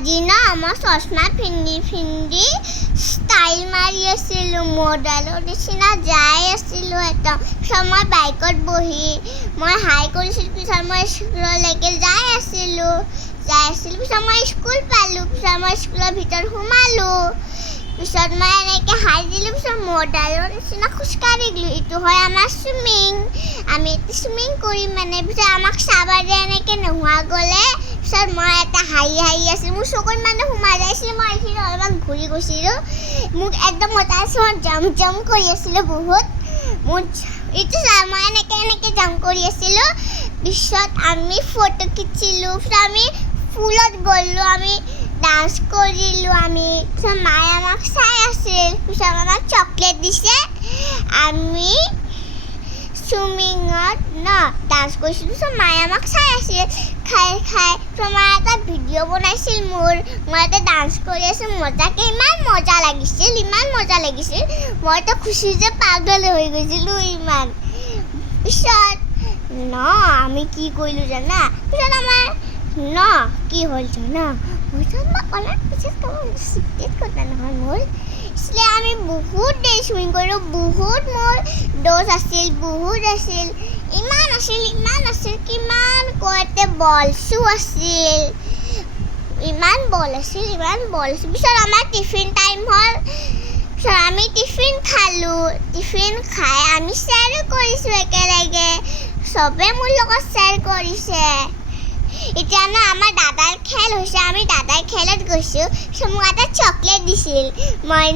আজি না মই চশমা পিন্ধি ষ্টাইল মাৰি আছিলোঁ মডেলৰ নিচিনা যাই আছিলোঁ একদম পিছত মই বাইকত বহি মই হাই কৰিছিলোঁ পিছত মই স্কুললৈকে যাই আছিলোঁ পিছত মই স্কুল পালোঁ পিছত মই স্কুলৰ ভিতৰত সোমালোঁ পিছত মই এনেকৈ হাই দিলোঁ পিছত মডেলৰ নিচিনা খোজকাঢ়ি দিলোঁ এইটো হয় আমাৰ চুইমিং আমি এতিয়া চুইমিং কৰিম মানে পিছত আমাক চাবাৰে এনেকৈ নোহোৱা গ'লে পিছত মই এটা হাঁহি আছিলোঁ মোৰ চকুত মানে সোমাই যাইছিলোঁ মই এইখিনি অলপমান ঘূৰি গৈছিলোঁ মোক একদম মজা আছিল মই জাম্প কৰি আছিলোঁ বহুত মোৰ এইটো মই এনেকৈ জাম্প কৰি আছিলোঁ পিছত আমি ফটো খিচিলোঁ পিছত আমি ফুলত গ'লোঁ আমি ডান্স কৰিলোঁ আমি পিছত মায়ে আমাক চাই আছিল পিছত আমাক চকলেট দিছে আমি চুইমিঙত ডান্স কৰিছিলোঁ পিছত মায়ে আমাক চাই আছিল খাই পিছত মায়ে এটা ভিডিঅ' বনাইছিল মই এটা ডান্স কৰি আছোঁ মজাকৈ ইমান মজা লাগিছিল মইতো খুচি যে পাগল হৈ গৈছিলোঁ ইমান পিছত আমি কি কৰিলোঁ জানা পিছত আমাৰ কি হ'ল জানা পিছত মই অলপ পিছত চিক্ৰেট কথা নহয় মোৰ इसलिए আমি বহুত দেৰি চুইমিং কৰিলোঁ বহুত মোৰ ড'জ আছিল বহুত আছিল ইমান আছিল কিমান কয়তে বলছো আছিল ইমান বল আছিল পিছত আমাৰ টিফিন টাইম হ'ল পিছত আমি টিফিন খালোঁ টিফিন খাই আমি শ্বেয়াৰো কৰিছোঁ একেলগে চবে মোৰ লগত শ্বেয়াৰ কৰিছে এতিয়া আমাৰ দাদাৰ খেল হৈছে আমি দাদাৰ খেলত গৈছোঁ মোক এটা চকলেট দিছিল মই